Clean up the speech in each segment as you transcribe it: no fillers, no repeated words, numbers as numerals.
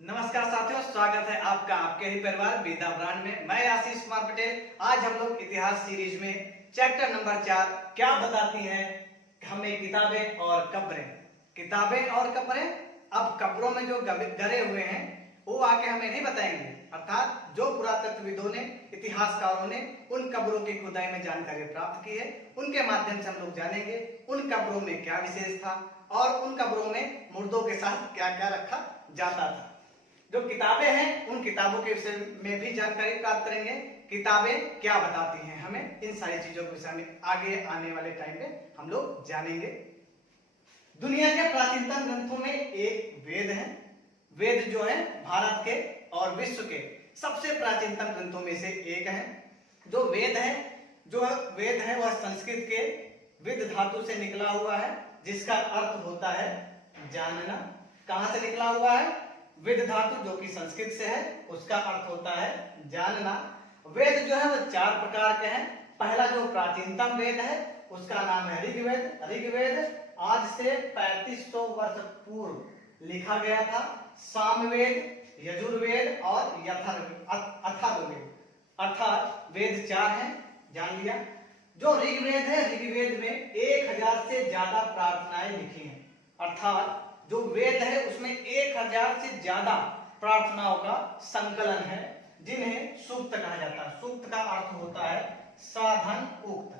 नमस्कार साथियों, स्वागत है आपका आपके ही परिवार वेदा ब्रांड में। मैं आशीष कुमार पटेल। आज हम लोग इतिहास सीरीज में चैप्टर नंबर 4 क्या बताती हैं हमें किताबें और कब्रें। किताबें और कब्रें, अब कब्रों में जो गड़े हुए हैं वो आके हमें नहीं बताएंगे, अर्थात जो पुरातत्वविदों ने, इतिहासकारों ने उन कब्रों की खुदाई में जानकारी प्राप्त की है, उनके माध्यम से हम लोग जानेंगे उन कब्रों में क्या विशेष था और उन कब्रों में मुर्दों के साथ क्या क्या रखा जाता था। जो किताबें हैं उन किताबों के विषय में भी जानकारी प्राप्त करेंगे। किताबें क्या बताती हैं हमें, इन सारी चीजों के विषय में आगे आने वाले टाइम पे हम लोग जानेंगे। दुनिया के प्राचीनतम ग्रंथों में एक वेद है। वेद जो है भारत के और विश्व के सबसे प्राचीनतम ग्रंथों में से एक है। जो वेद है वह संस्कृत के विद धातु से निकला हुआ है, जिसका अर्थ होता है जानना। कहां से निकला हुआ है? वेद धातु जो कि संस्कृत से है, उसका अर्थ होता है जानना। वेद जो है वो 4 प्रकार के हैं। पहला जो प्राचीनतम वेद है उसका नाम है ऋग्वेद। ऋग्वेद आज से 3500 वर्ष पूर्व लिखा गया था। सामवेद, यजुर्वेद और अथर्ववेद, अर्थात वेद 4 हैं, जान लिया। जो ऋग्वेद है, ऋग्वेद में 1000 से ज्यादा प्रार्थनाएं लिखी हैं, अर्थात जो वेद है उसमें 1000 से ज्यादा प्रार्थनाओं का संकलन है, जिन्हें सूक्त कहा जाता है। सूक्त का अर्थ होता है साधन उक्त,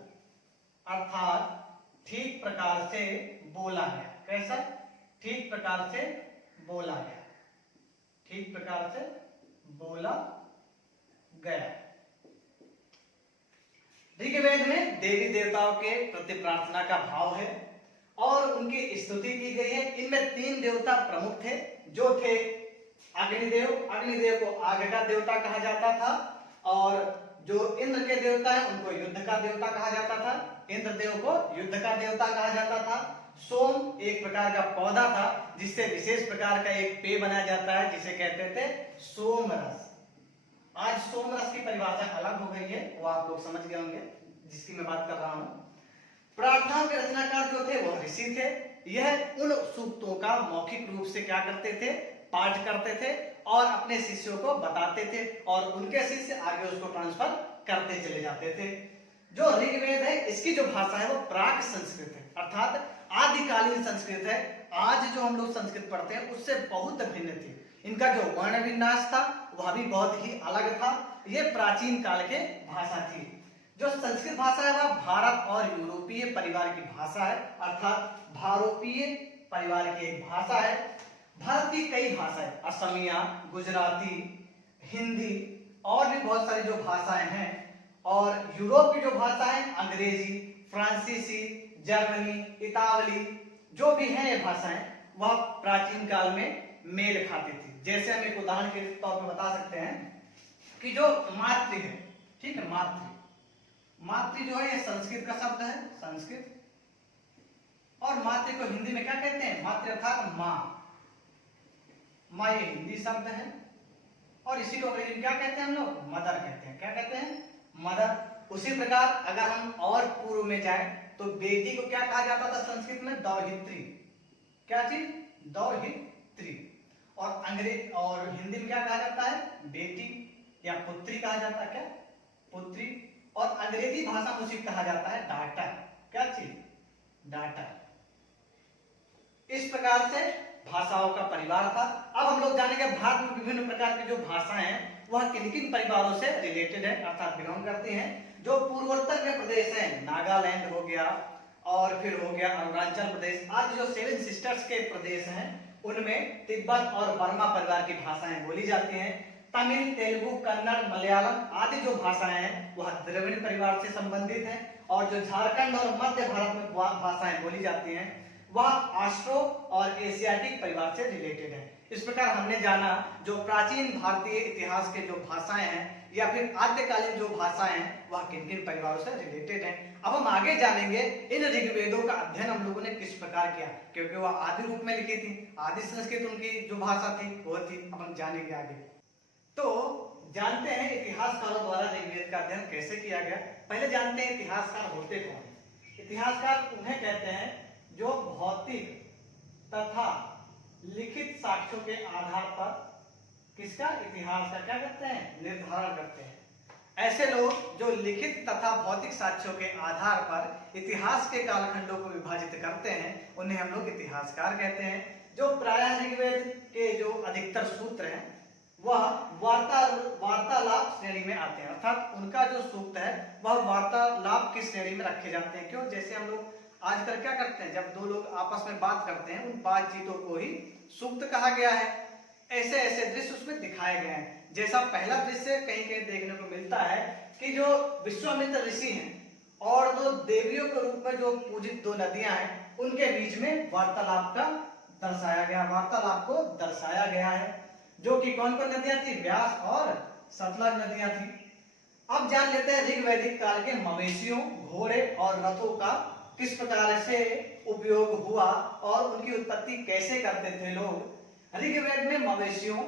अर्थात ठीक प्रकार से बोला गया। कैसा? ठीक प्रकार से बोला गया, ठीक प्रकार से बोला गया। ऋग्वेद में देवी देवताओं के प्रति प्रार्थना का भाव है और उनकी स्तुति की गई है। इनमें 3 देवता प्रमुख थे, जो थे अग्निदेव। अग्निदेव को आग का देवता कहा जाता था, और जो इंद्र के देवता है उनको युद्ध का देवता कहा जाता था। इंद्रदेव को युद्ध का देवता कहा जाता था। सोम एक प्रकार का पौधा था जिससे विशेष प्रकार का एक पेय बनाया जाता है, जिसे कहते थे सोमरस। आज सोमरस की परिभाषा अलग हो गई है, वो आप लोग समझ गए होंगे जिसकी मैं बात कर रहा हूं। प्रार्थनाओं के रचनाकार जो थे वह ऋषि थे। यह उन सूक्तों का मौखिक रूप से क्या करते थे? पाठ करते थे और अपने शिष्यों को बताते थे, और उनके शिष्य आगे उसको ट्रांसफर करते चले जाते थे। जो ऋग्वेद है इसकी जो भाषा है वो प्राक संस्कृत है, अर्थात आदिकालीन संस्कृत है। आज जो हम लोग संस्कृत पढ़ते हैं उससे बहुत भिन्न थी। इनका जो वर्ण विन्यास था वह भी बहुत ही अलग था। यह प्राचीन काल के भाषा थी। जो संस्कृत भाषा है वह भारत और यूरोपीय परिवार की भाषा है, अर्थात भारोपीय परिवार की एक भाषा है। भारत की कई भाषाएं, असमिया, गुजराती, हिंदी और भी बहुत सारी जो भाषाएं हैं, और यूरोप की जो भाषाएं अंग्रेजी, फ्रांसीसी, जर्मनी, इतावली, जो भी है ये भाषाएं, वह प्राचीन काल में मेल खाती थी। जैसे हम एक उदाहरण के तौर पर बता सकते हैं कि जो मातृ है, ठीक है, मातृ जो है ये संस्कृत का शब्द है, संस्कृत। और मातृ को हिंदी में क्या कहते हैं? मातृ अर्थात माँ। माँ ये हिंदी शब्द है, और इसी को अंग्रेजी में क्या कहते हैं हम लोग? मदर कहते हैं। क्या कहते हैं? मदर। उसी प्रकार अगर हम और पूर्व में जाएं तो बेटी को क्या कहा जाता था संस्कृत में? दौहित्री। क्या चीज? दौहित्री। और अंग्रेजी और हिंदी में क्या कहा जाता है? बेटी या पुत्री कहा जाता है। क्या? पुत्री। और अंग्रेजी भाषा में उसे कहा जाता है डाटर। क्या चीज? डाटर। इस प्रकार से भाषाओं का परिवार था। अब हम लोग जानेंगे भारत में विभिन्न प्रकार की जो भाषाएं हैं वह किन किन परिवारों से रिलेटेड है, अर्थात बिलोंग करती हैं। जो पूर्वोत्तर के प्रदेश हैं, नागालैंड हो गया और फिर हो गया अरुणाचल प्रदेश, आज जो 7 सिस्टर्स के प्रदेश हैं उनमें तिब्बत और बर्मा परिवार की भाषाएं बोली जाती हैं। तमिल, तेलुगु, कन्नड़, मलयालम आदि जो भाषाएं हैं वह द्रविड़ परिवार से संबंधित हैं। और जो झारखंड और मध्य भारत में भाषाएं बोली जाती हैं वह ऑस्ट्रो और एशियाटिक परिवार से रिलेटेड है। इस प्रकार हमने जाना जो प्राचीन भारतीय इतिहास के जो भाषाएं हैं या फिर आद्यकालीन जो भाषाएं हैं वह किन किन परिवारों से रिलेटेड हैं। अब हम आगे जानेंगे इन ऋग्वेदों का अध्ययन हम लोगों ने किस प्रकार किया, क्योंकि वह आदि रूप में लिखी थी, आदि संस्कृत उनकी जो भाषा थी वह थी। अब हम जानेंगे आगे। तो जानते हैं इतिहासकारों द्वारा ऋग्वेद का अध्ययन कैसे किया गया। पहले जानते हैं इतिहासकार होते कौन। इतिहासकार उन्हें कहते हैं जो भौतिक तथा लिखित साक्ष्यों के आधार पर किसका? इतिहास का क्या करते हैं? निर्धारण करते हैं। ऐसे लोग जो लिखित तथा भौतिक साक्ष्यों के आधार पर इतिहास के कालखंडों को विभाजित करते हैं उन्हें हम लोग इतिहासकार कहते हैं। जो प्रायः ऋग्वेद के जो अधिकतर सूत्र हैं वह वार्तालाप श्रेणी में आते हैं, अर्थात उनका जो सूक्त है वह वार्तालाप की श्रेणी में रखे जाते हैं। क्यों? जैसे हम लोग आजकल क्या करते हैं, जब दो लोग आपस में बात करते हैं उन बातचीतों को ही सूक्त कहा गया है। ऐसे ऐसे दृश्य उसमें दिखाए गए हैं। जैसा पहला दृश्य कहीं कहीं देखने को मिलता है कि जो विश्वामित्र ऋषि हैं और दो देवियों के रूप में जो पूजित दो नदियां हैं उनके बीच में वार्तालाप को दर्शाया गया है, जो कि कौन कौन नदियां थी? व्यास और सतलज नदियां थी। अब जान लेते हैं ऋग्वैदिक काल के मवेशियों, घोड़े और रथों का किस प्रकार से उपयोग हुआ और उनकी उत्पत्ति कैसे करते थे लोग। ऋग्वेद में मवेशियों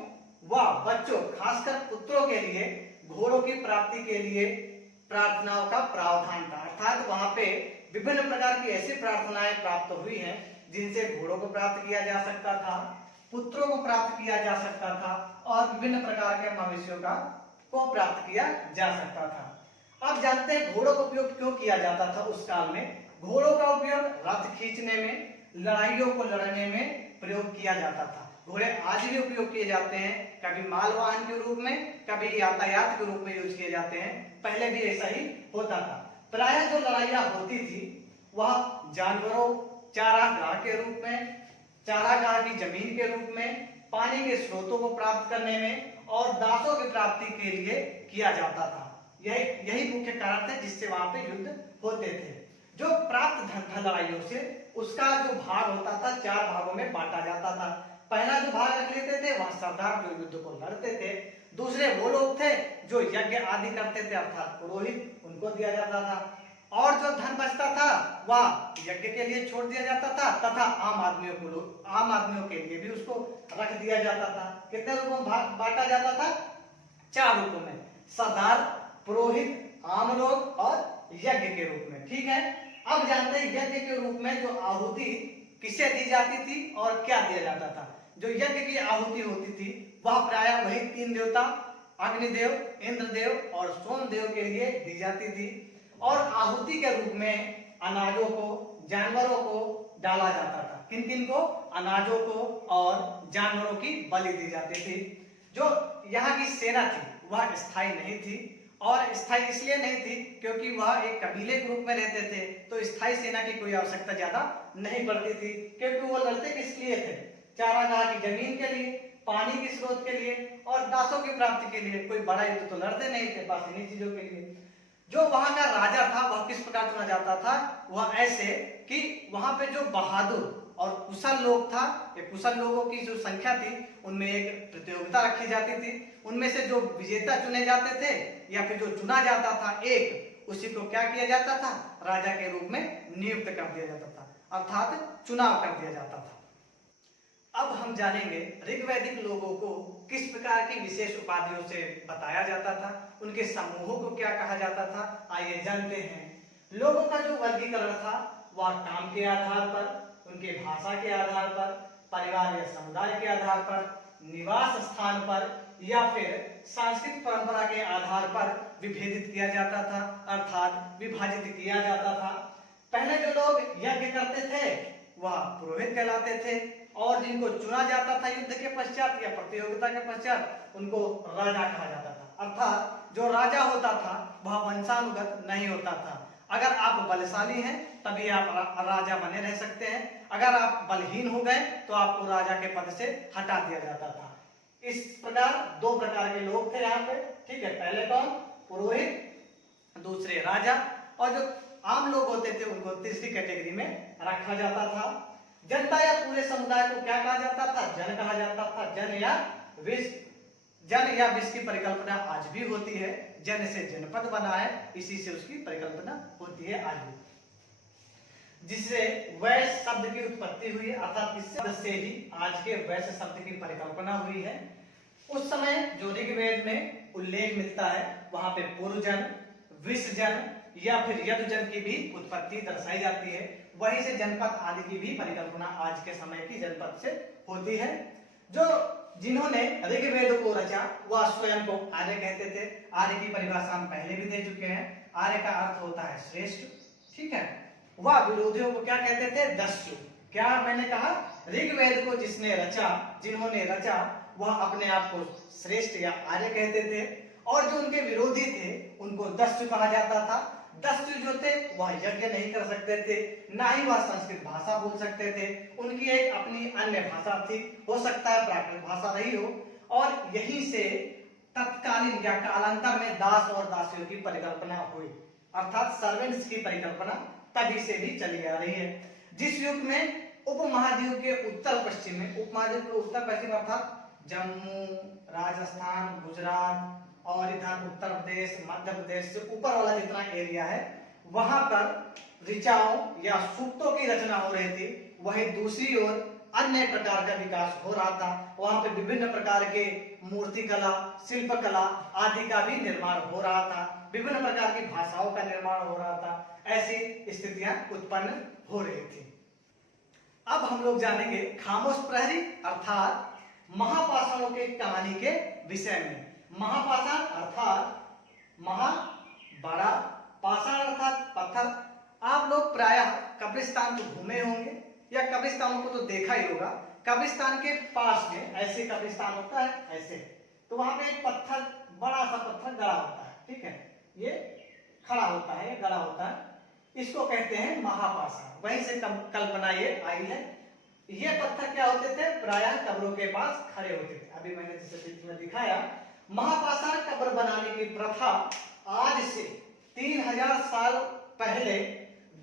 व बच्चों, खासकर पुत्रों के लिए घोड़ों की प्राप्ति के लिए प्रार्थनाओं का प्रावधान था, अर्थात वहां पे विभिन्न प्रकार की ऐसी प्रार्थनाएं प्राप्त हुई हैं जिनसे घोड़ों को प्राप्त किया जा सकता था, पुत्रों को प्राप्त किया जा सकता था और विभिन्न प्रकार के मवेशियों को प्राप्त किया जा सकता था। अब जानते हैं घोड़ों का उपयोग क्यों किया जाता था उस काल में। घोड़ों का उपयोग रथ खींचने में, लड़ाइयों को लड़ने में प्रयोग किया जाता था। घोड़े आज भी उपयोग किए जाते हैं, कभी मालवाहन के रूप में, कभी यातायात के रूप में यूज किए जाते हैं। पहले भी ऐसा ही होता था। प्रायः जो लड़ाइयां होती थी वह जानवरों, चारागाह के रूप में, चारागाह की जमीन के रूप में, पानी के स्रोतों को प्राप्त करने में और दासों की प्राप्ति के लिए किया जाता था। यही मुख्य कारण थे जिससे वहां पे युद्ध होते थे। जो प्राप्त धन था लड़ाइयों से, उसका जो भाग होता था 4 भागों में बांटा जाता था। पहला जो भाग रख लेते थे वह सरदार जो युद्ध को लड़ते थे। दूसरे वो लोग थे जो यज्ञ आदि करते थे, अर्थात पुरोहित, उनको दिया जाता था। और जो धन बचता था वह यज्ञ के लिए छोड़ दिया जाता था तथा आम आदमियों के लिए भी उसको रख दिया जाता था। कितने रूपों में बांटा जाता था? 4 रूपों में, सरदार, पुरोहित, आम लोग और यज्ञ के रूप में। ठीक है, अब जानते हैं यज्ञ के रूप में जो आहुति किसे दी जाती थी और क्या दिया जाता था। जो यज्ञ की आहुति होती थी वह प्रायः वही 3 देवता, अग्निदेव, इंद्रदेव और सोमदेव के लिए दी जाती थी और आहुति के रूप में अनाजों को, जानवरों को डाला जाता था। किन किन को? अनाजों को और जानवरों की बलि दी जाती थी। जो यहाँ की सेना थी वह स्थायी नहीं थी, और स्थायी इसलिए नहीं थी क्योंकि वह एक कबीले के रूप में रहते थे, तो स्थायी सेना की कोई आवश्यकता ज्यादा नहीं पड़ती थी, क्योंकि वो लड़ते किस लिए थे? चारागाह की जमीन के लिए, पानी के स्रोत के लिए और दासों की प्राप्ति के लिए। कोई बड़ा युद्ध तो लड़ते नहीं थे, बस इन्हीं चीजों के लिए। जो वहां का राजा था वह किस प्रकार चुना जाता था? वह ऐसे कि वहां पे जो बहादुर और कुशल लोग था, ये कुशल लोगों की जो संख्या थी उनमें एक प्रतियोगिता रखी जाती थी। उनमें से जो विजेता चुने जाते थे या फिर जो चुना जाता था एक, उसी को क्या किया जाता था? राजा के रूप में नियुक्त कर दिया जाता था, अर्थात चुनाव कर दिया जाता था। अब हम जानेंगे ऋग्वैदिक लोगों को किस प्रकार की विशेष उपाधियों से बताया जाता था, उनके समूहों को क्या कहा जाता था। आइए जानते हैं। लोगों का जो वर्गीकरण था वह काम के आधार पर, उनके भाषा के आधार पर, परिवार या समुदाय के आधार पर, निवास स्थान पर या फिर सांस्कृतिक परंपरा के आधार पर विभेदित किया जाता था, अर्थात विभाजित किया जाता था। पहले जो लोग यज्ञ करते थे वह पुरोहित कहलाते थे और जिनको चुना जाता था युद्ध के पश्चात या प्रतियोगिता के पश्चात उनको राजा कहा जाता था। अर्थात जो राजा होता था वह वंशानुगत नहीं होता था। अगर आप बलशाली हैं तभी आप राजा बने रह सकते हैं, अगर आप बलहीन हो गए तो आपको राजा के पद से हटा दिया जाता था। इस प्रकार 2 प्रकार के लोग थे यहाँ पे। ठीक है, पहले कौन? पुरोहित, दूसरे राजा, और जो आम लोग होते थे उनको तीसरी कैटेगरी में रखा जाता था। जनता या पूरे समुदाय को क्या कहा जाता था? जन कहा जाता था। जन या विश्व की परिकल्पना आज भी होती है। जन से जनपद बना है, इसी से उसकी परिकल्पना होती है आज भी, जिससे वैश्य शब्द की उत्पत्ति हुई है, अर्थात इस शब्द से ही आज के वैश्य शब्द की परिकल्पना हुई है। उस समय जो ऋग्वेद में उल्लेख मिलता है वहां पे पुरजन, विषजन या फिर यदुजन की भी उत्पत्ति दर्शाई जाती है। वहीं से जनपद आदि की भी परिकल्पना आज के समय की जनपद से होती है। जो जिन्होंने ऋग्वेद को रचा वह स्वयं को आर्य कहते थे। आर्य की परिभाषा हम पहले भी दे चुके हैं। आर्य का अर्थ होता है श्रेष्ठ, ठीक है। वह विरोधियों को क्या कहते थे? दस्यु। क्या मैंने कहा? ऋग्वेद को जिसने रचा, जिन्होंने रचा, वह अपने आप को श्रेष्ठ या आर्य कहते थे, और जो उनके विरोधी थे उनको दस्यु कहा जाता था। दस्यु जो थे वह यज्ञ नहीं कर सकते थे, ना ही वह संस्कृत भाषा बोल सकते थे, उनकी एक अपनी अन्य भाषा थी, हो सकता है प्राकृत भाषा रही हो, और यहीं से तत्कालीन या कालांतर में दास और दासियों की परिकल्पना हुई, अर्थात सर्वेंट्स की परिकल्पना तभी से भी चली आ रही है। जिस युग में उपमहाद्वीप के उत्तर पश्चिम में, उपमहाद्वीप के उत्तर पश्चिम अर्थात जम्मू, राजस्थान, गुजरात और इधर उत्तर प्रदेश, मध्य प्रदेश से ऊपर वाला जितना एरिया है, वहां पर ऋचाओं या सूक्तों की रचना हो रही थी। वहीं दूसरी ओर अन्य प्रकार का विकास हो रहा था। वहां पे विभिन्न प्रकार के मूर्ति कला, शिल्प कला आदि का भी निर्माण हो रहा था, विभिन्न प्रकार की भाषाओं का निर्माण हो रहा था। ऐसी स्थितियां उत्पन्न हो रही थी। अब हम लोग जानेंगे खामोश प्रहरी अर्थात महापाषाणों के कहानी के विषय में। महापाषाण अर्थात महा बड़ा, पाषाण अर्थात पत्थर। आप लोग प्रायः कब्रिस्तान को घूमे होंगे या कब्रिस्तानों को तो देखा ही होगा। कब्रिस्तान के पास में ऐसे कब्रिस्तान होता है, ऐसे, तो वहां पे एक पत्थर, बड़ा सा पत्थर गड़ा होता है, ठीक है, ये खड़ा होता है, गड़ा होता है, इसको कहते हैं महापाषाण। वहीं से कल्पना ये आई है। ये पत्थर क्या होते थे? प्रायः कब्रों के पास खड़े होते थे। अभी मैंने जिस चित्र में दिखाया, महापाषाण कब्र बनाने की प्रथा आज से 3000 साल पहले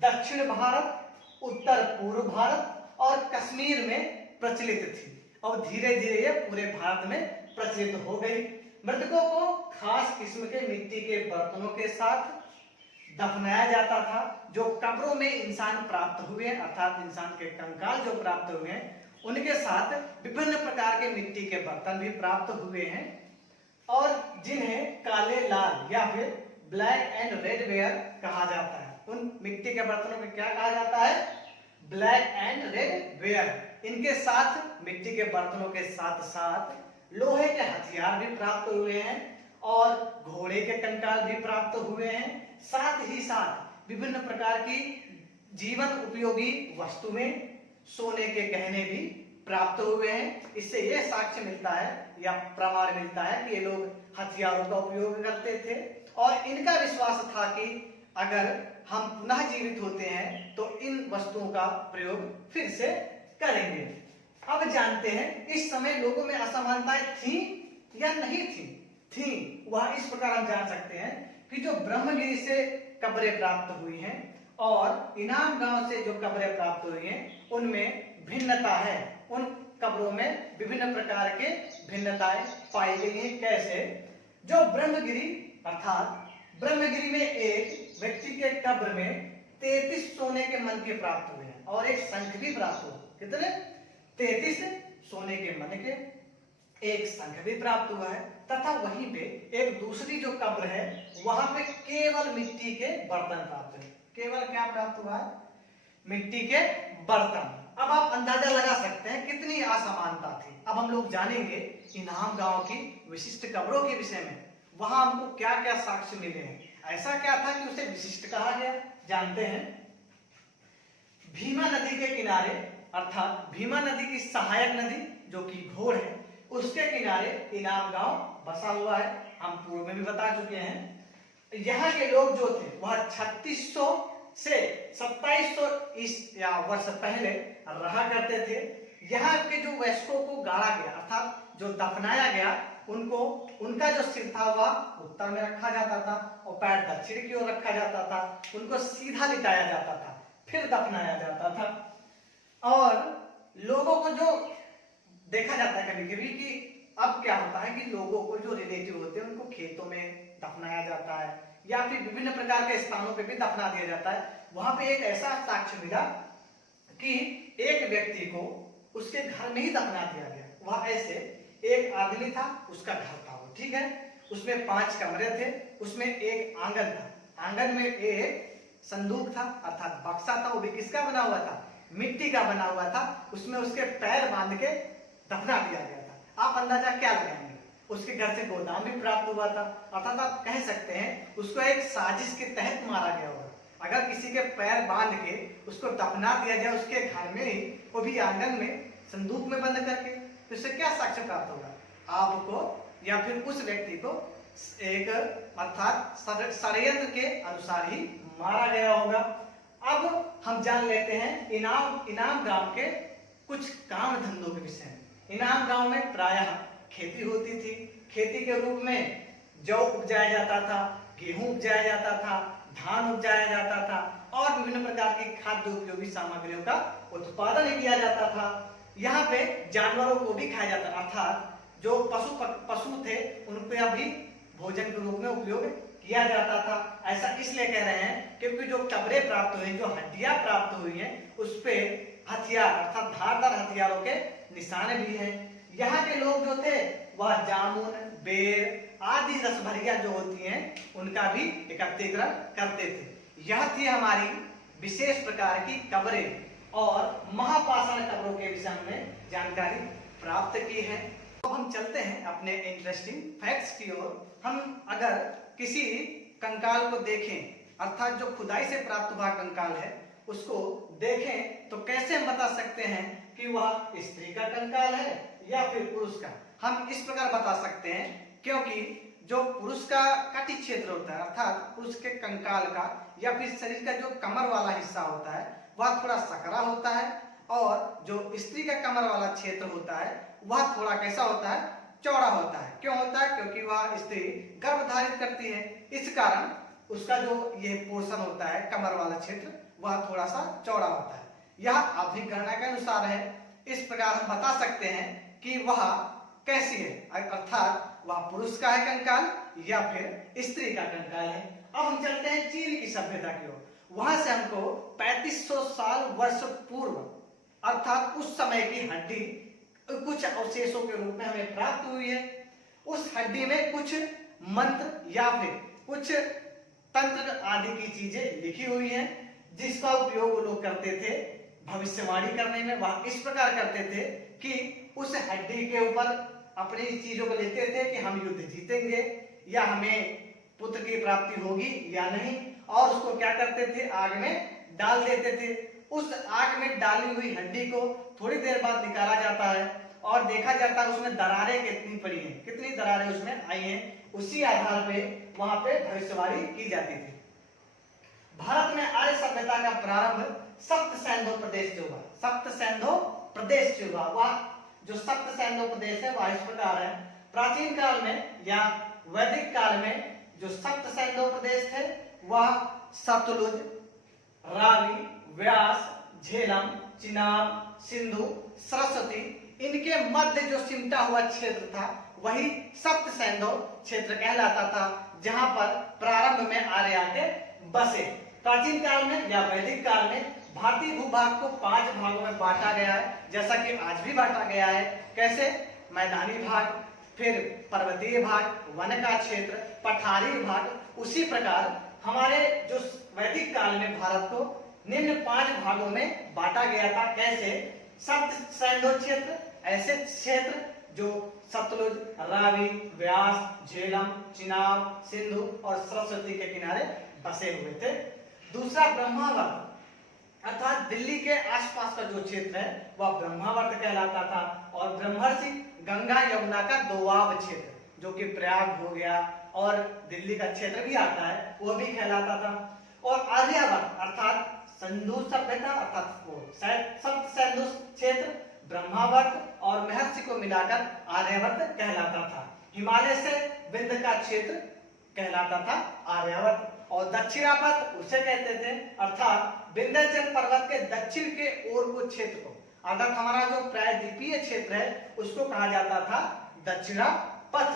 दक्षिण भारत, उत्तर पूर्व भारत और कश्मीर में प्रचलित थी, और धीरे धीरे ये पूरे भारत में प्रचलित हो गई। मृतकों को खास किस्म के मिट्टी के बर्तनों के साथ दफनाया जाता था। जो कब्रों में इंसान प्राप्त हुए, अर्थात इंसान के कंकाल जो प्राप्त हुए हैं, उनके साथ विभिन्न प्रकार के मिट्टी के बर्तन भी प्राप्त हुए हैं, और जिन्हें काले, लाल या फिर ब्लैक एंड रेड वेयर कहा जाता है। उन मिट्टी के बर्तनों में क्या कहा जाता है? Black and red ware. इनके साथ, मिट्टी के बर्तनों के साथ साथ लोहे के हथियार भी प्राप्त हुए हैं, और घोड़े के कंकाल भी प्राप्त हुए हैं। साथ ही साथ विभिन्न प्रकार की जीवन उपयोगी वस्तुएं, सोने के गहने भी प्राप्त हुए हैं। इससे यह साक्ष्य मिलता है या प्रमाण मिलता है कि ये लोग हथियारों का उपयोग करते थे, और इनका विश्वास था कि अगर हम पुनः जीवित होते हैं तो इन वस्तुओं का प्रयोग फिर से करेंगे। अब जानते हैं इस समय लोगों में असमानताएं थी या नहीं थी। वह इस प्रकार हम जान सकते हैं कि जो ब्रह्मगिरी से कब्रें प्राप्त हुई हैं और इनाम गांव से जो कब्रें प्राप्त हुई हैं, उनमें भिन्नता है। उन कब्रों में विभिन्न प्रकार के भिन्नताएं पाई गई हैं। कैसे? जो ब्रह्मगिरी अर्थात ब्रह्मगिरी में एक व्यक्ति के कब्र में 33 सोने के मन के प्राप्त हुए हैं, और एक शंख भी प्राप्त हुआ। कितने? 33 सोने के मन के, एक शंख भी प्राप्त हुआ है। तथा वहीं पे एक दूसरी जो कब्र है, वहां पे केवल मिट्टी के बर्तन प्राप्त है। केवल क्या प्राप्त हुआ है? मिट्टी के बर्तन। अब आप अंदाजा लगा सकते हैं कितनी असमानता थी। अब हम लोग जानेंगे इनाम गांव की विशिष्ट कब्रों के विषय में। वहां हमको क्या क्या साक्ष्य मिले हैं, ऐसा क्या था कि उसे विशिष्ट कहा गया। जानते हैं, भीमा नदी के किनारे, अर्थात भीमा नदी की सहायक नदी जो कि घोड़ है, उसके किनारे इनाम गांव बसा हुआ है। हम पूर्व में भी बता चुके हैं। यहाँ के लोग जो थे वह 3600 से 2700 ईसा वर्ष पहले रहा करते थे। यहाँ के जो वयस्कों को गाड़ा गया, अर्थात जो दफनाया गया, उनको, उनका जो सिर था वह उत्तर में रखा जाता था और पैर दक्षिण की ओर रखा जाता था। उनको सीधा लिटाया जाता था, फिर दफनाया जाता था। और लोगों को जो देखा जाता है कभी कभी कि अब क्या होता है कि लोगों को जो रिलेटिव होते हैं उनको खेतों में दफनाया जाता है, या फिर विभिन्न प्रकार के स्थानों पे भी दफना दिया जाता है। वहां पे एक ऐसा साक्ष्य मिला कि एक व्यक्ति को उसके घर में ही दफना दिया गया। वह ऐसे एक आदमी था, उसका घर था वो, ठीक है, उसमें 5 कमरे थे, उसमें एक आंगन था। आंगन में एक संदूक था, अर्थात बक्सा था। वो भी किसका बना हुआ था? मिट्टी का बना हुआ था। उसमें उसके पैर बांध के दफना दिया गया था। आप अंदाजा क्या लगाएंगे? उसके घर से गोदाम भी प्राप्त हुआ था, अर्थात आप कह सकते हैं उसको एक साजिश के तहत मारा गया होगा। अगर किसी के पैर बांध के उसको दफना दिया जाए उसके घर में ही, वो भी आंगन में संदूक में बंद करके, तो इससे क्या साक्ष्य प्राप्त होगा? आपको या फिर उस व्यक्ति को एक अर्थात षड्यंत्र के अनुसार ही मारा गया होगा। अब हम जान लेते हैं इनाम गांव के कुछ काम धंधों के विषय में। इनाम गांव में प्रायः खेती होती थी। खेती के रूप में जौ उपजाया जाता था, गेहूं उपजाया जाता था, धान उपजाया जाता था और विभिन्न प्रकार की खाद्य उपयोगी सामग्रियों का उत्पादन किया जाता था। यहाँ पे जानवरों को भी खाया जाता, अर्थात जो पशु थे उनको भी भोजन के रूप में उपयोग किया जाता था। ऐसा इसलिए कह रहे हैं क्योंकि जो कब्रें प्राप्त हुई, जो हड्डियां प्राप्त हुई हैं, उस पे हथियार अर्थात धारदार हथियारों के निशान भी हैं। यहाँ के लोग जो थे वह जामुन, बेर आदि रसभरिया जो होती हैं उनका भी एकत्रीकरण करते थे। यह थी हमारी विशेष प्रकार की कब्रें और महापाषाण कब्रों के विषय में जानकारी प्राप्त की है। तो हम चलते हैं अपने इंटरेस्टिंग फैक्ट्स की ओर। हम अगर किसी कंकाल को देखें, अर्थात जो खुदाई से प्राप्त हुआ कंकाल है उसको देखें, तो कैसे हम बता सकते हैं कि वह स्त्री का कंकाल है या फिर पुरुष का? हम इस प्रकार बता सकते हैं क्योंकि जो पुरुष का कटी क्षेत्र होता है, अर्थात पुरुष के कंकाल का या फिर शरीर का जो कमर वाला हिस्सा होता है वह थोड़ा सकरा होता है, और जो स्त्री का कमर वाला क्षेत्र होता है वह थोड़ा कैसा होता है? चौड़ा होता है। क्यों होता है? क्योंकि वह स्त्री गर्भ धारित करती है, इस कारण उसका जो ये पोर्शन होता है कमर वाला क्षेत्र वह थोड़ा सा चौड़ा होता है। यह आधुनिक गणना के अनुसार है। इस प्रकार हम बता सकते हैं कि वह कैसी है, अर्थात वह पुरुष का है कंकाल या फिर स्त्री का कंकाल है। अब हम चलते हैं चीन की सभ्यता की ओर। वहां से हमको 3500 साल वर्ष पूर्व अर्थात उस समय की हड्डी कुछ अवशेषों के रूप में हमें प्राप्त हुई है। उस हड्डी में कुछ मंत्र या फिर कुछ तंत्र आदि की चीजें लिखी हुई हैं, जिसका उपयोग वो लोग करते थे भविष्यवाणी करने में। वह इस प्रकार करते थे कि उस हड्डी के ऊपर अपनी चीजों को लेते थे कि हम युद्ध जीतेंगे या हमें पुत्र की प्राप्ति होगी या नहीं, और उसको क्या करते थे? आग में डाल देते थे। उस आग में डाली हुई हड्डी को थोड़ी देर बाद निकाला जाता है और देखा जाता है उसमें दरारें कितनी पड़ी हैं, कितनी दरारें उसमें आई हैं। उसी आधार पे वहां पे भविष्यवाणी की जाती थी। भारत में आर्य सभ्यता का प्रारंभ सप्त सैंधव प्रदेश से हुआ। सप्त सैंधव प्रदेश से हुआ। वह जो सप्त सैंधव प्रदेश है वह इस प्रकार है। प्राचीन काल में या वैदिक काल में जो सप्त सैंधव प्रदेश थे वह सतलुज, रावी, व्यास, झेलम, चिनाब, सिंधु, सरस्वती, इनके मध्य जो सिमटा हुआ क्षेत्र था वही सप्त सैंधव क्षेत्र कहलाता था, जहां पर प्रारंभ में आर्य आके बसे। प्राचीन काल में या वैदिक काल में भारतीय भूभाग को 5 भागों में बांटा गया है, जैसा कि आज भी बांटा गया है। कैसे? मैदानी भाग, फिर पर्वतीय भाग, वन का क्षेत्र, पठारी भाग। उसी प्रकार हमारे जो वैदिक काल में भारत को निम्न 5 भागों में बांटा गया था। कैसे? सप्त सैंधव क्षेत्र ऐसे क्षेत्र जो सतलुज, रावी, व्यास, झेलम, चिनाब, सिंधु और सरस्वती के किनारे बसे हुए थे। दूसरा ब्रह्मावर्त, अर्थात दिल्ली के आसपास का जो क्षेत्र है वह ब्रह्मावर्त कहलाता था, और ब्रह्मर्षि गंगा यमुना का दोआब क्षेत्र जो कि प्रयाग हो गया और दिल्ली का क्षेत्र भी आता है वो भी कहलाता था। और आर्यावर्त अर्थात सिंधु सभ्यता अर्थात वो सप्त सैंधव क्षेत्र, ब्रह्मावर्त और महर्षि को मिलाकर आर्यावर्त कहलाता था। हिमालय से विंध्य का क्षेत्र कहलाता था आर्यावर्त, और दक्षिणावर्त उसे कहते थे, अर्थात विंध्याचल पर्वत के दक्षिण के ओर को क्षेत्र को, अर्थात हमारा जो प्रायद्वीपीय क्षेत्र है उसको कहा जाता था दक्षिणापथ।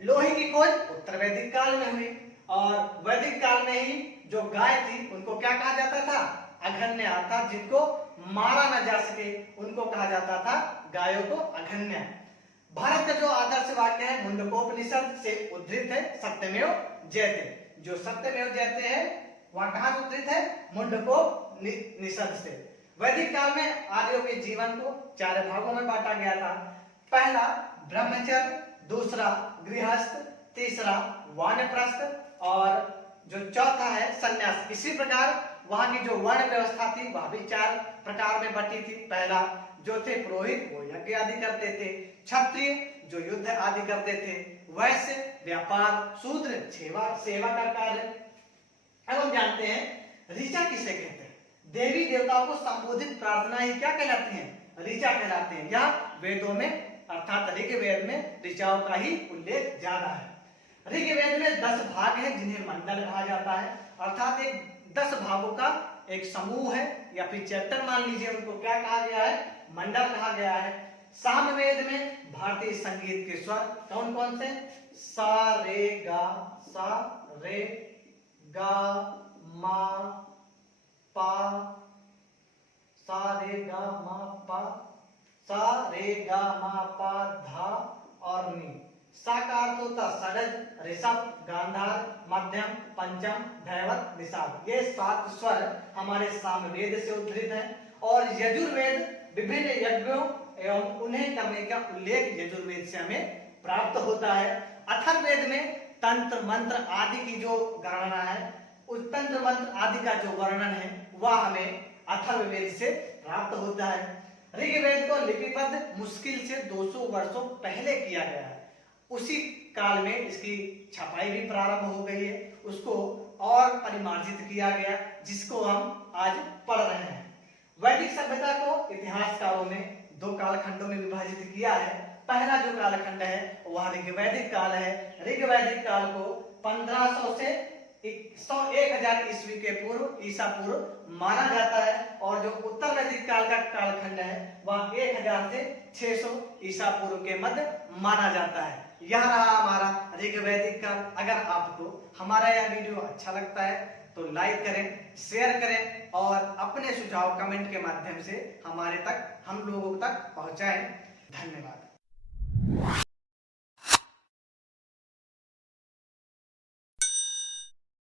लोहे की खोज उत्तर वैदिक काल में हुई, और वैदिक काल में ही जो गाय थी उनको क्या कहा जाता था? अघन्य, अर्थात जिनको मारा न जा सके उनको कहा जाता था गायों को अघन्य। भारत का जो आदर्श वाक्य है मुंडकोपनिषद से उद्धृत है, सत्यमेव जयते। जो सत्यमेव जयते है वह कहां से उद्धृत है? मुंडकोपनिषद से। वैदिक काल में आर्यों के जीवन को 4 भागों में बांटा गया था। पहला ब्रह्मचर्य, दूसरा गृहस्थ, तीसरा वानप्रस्थ और जो चौथा है संन्यास। इसी प्रकार वहां की जो वर्ण व्यवस्था थी वह भी 4 प्रकार में बटी थी। पहला जो थे पुरोहित, वो यज्ञ आदि करते थे, क्षत्रिय जो युद्ध आदि करते थे, वैश्य व्यापार, शूद्र सेवा का कार्य। अब हम जानते हैं ऋचा किसे कहते हैं। देवी देवताओं को संबोधित प्रार्थना ही क्या कहलाती है, ऋचा कहलाते हैं। यह वेदों में अर्थात ऋग्वेद में ऋचाओं का ही उल्लेख ज्यादा है। ऋग्वेद में 10 भाग हैं जिन्हें मंडल कहा जाता है, अर्थात एक 10 भागों का एक समूह है या फिर चैप्टर मान लीजिए, उनको क्या कहा गया है, मंडल कहा गया है। सामवेद में भारतीय संगीत के स्वर कौन कौन से, सा रे गा मा पा, सा रे गा मा पा, सा रे गा मा पा धा और नी। सा का अर्थ होता षडज, ऋषभ, गांधार, मध्यम, पंचम, धैवत, निषाद। ये 7 स्वर हमारे सामवेद से उद्धृत हैं। और यजुर्वेद विभिन्न यज्ञों एवं उन्हें करने का उल्लेख यजुर्वेद से हमें प्राप्त होता है। अथर्ववेद में तंत्र मंत्र आदि की जो गणना है, उस तंत्र मंत्र आदि का जो वर्णन है वह हमें अथर्ववेद से प्राप्त होता है। ऋग्वेद को लिपिबद्ध मुश्किल से 200 वर्षों पहले किया गया है। उसी काल में इसकी छपाई भी प्रारंभ हो गई है, उसको और परिमार्जित किया गया, जिसको हम आज पढ़ रहे हैं। वैदिक सभ्यता को इतिहासकारों ने 2 कालखंडों में विभाजित किया है। पहला जो कालखंड है वह ऋग्वैदिक काल है। ऋग्वैदिक काल को 1500 से 1000 ईस्वी के पूर्व ईसा पूर्व माना जाता है, और जो उत्तर वैदिक काल का कालखंड है वह 1000 से 600 ईसा पूर्व के मध्य माना जाता है। यह रहा हमारा ऋग्वैदिक काल। अगर आपको हमारा यह वीडियो अच्छा लगता है तो लाइक करें, शेयर करें और अपने सुझाव कमेंट के माध्यम से हमारे तक, हम लोगों तक पहुंचाएं। धन्यवाद।